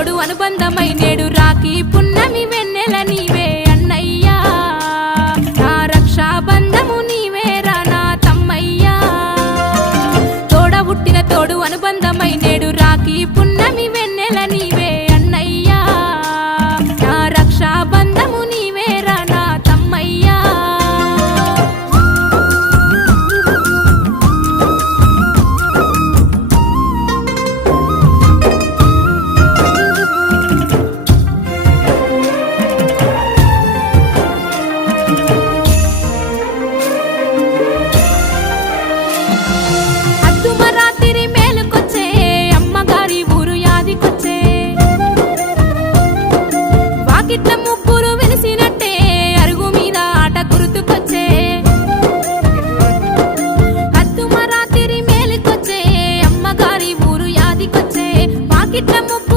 తోడు అనుబంధమై నేడు రాఖీ పున్నమి వెన్నెల నీవే అన్నయ్యా నా రక్షాబంధము నీవేరా నా తమ్మయ్యా తోడ పుట్టిన తోడు అనుబంధమై నేడు రాఖీ పున్నమి వెన్నెల నీవే అన్నయ్యా నా రక్షాబంధము నీవేరా నా తమ్మయ్యా అద్దుమరాత్రి మేలుకొచ్చే అమ్మగారి ఊరు యాదికొచ్చే వాకిట్ల ముగ్గురు వెలిసినట్టే అరుగు మీద ఆట గుర్తుకొచ్చే అద్దుమరాత్రి మేలుకొచ్చే అమ్మగారి ఊరు యాదికొచ్చే వాకిట్ల ముగ్గురు